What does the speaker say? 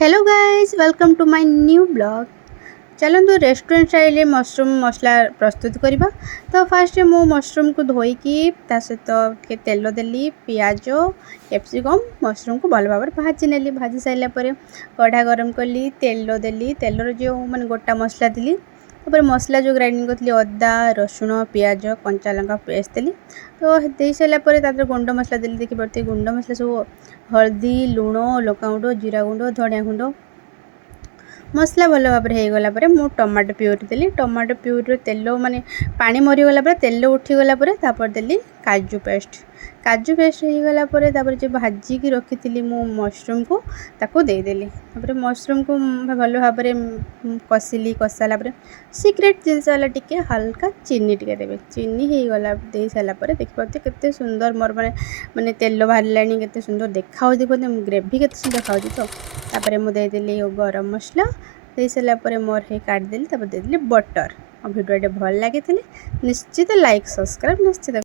Hello guys, welcome to my new blog. चलतु restaurant style mushroom masala प्रस्तुत करवा। तो फास्ट मु मशरूम को धोईकी सहित के तेल देली, पियाज, कैप्सिकम, मशरूम को भल भाव भाजी नेली। भाजी सारापर कढ़ा गरम कली, तेल देली, तेलर जो मैंने गोटा मसला देली, तापर मसला जो ग्राइंडिंग करी अदा, रसुण, पियाज, कंचा लंका पेस्ट देली। तो दे सारापर गुंड मसला देली। देखिए गुंड मसला सब हल्दी, लुण, लंका गुंड, जीरा गुंड, धनिया गुंड मसला भल भाव होगला मु टमाटो प्यूरी देली। टमाटो प्यूरी तेल माने पानी मरीगला तेल उठीगला देली काजू पेस्ट होगला जो भाजिकी रखी मु मशरूम को ताको देदेली। मशरूम को भल भाव कषिली। कषाला सिक्रेट जिनस टे हल्का चीनी टे देवे। चीनी होगला दे सारापर देखिए केते सुंदर मोर माने तेल बाहर के सुंदर देखा ग्रेवी के सुंदर देखा। तो मुदेली गरम मसला दे सारापर मोर हे काटदेली। देदेली बटर। भिडियो भल लगी निश्चित लाइक सब्सक्राइब निश्चित।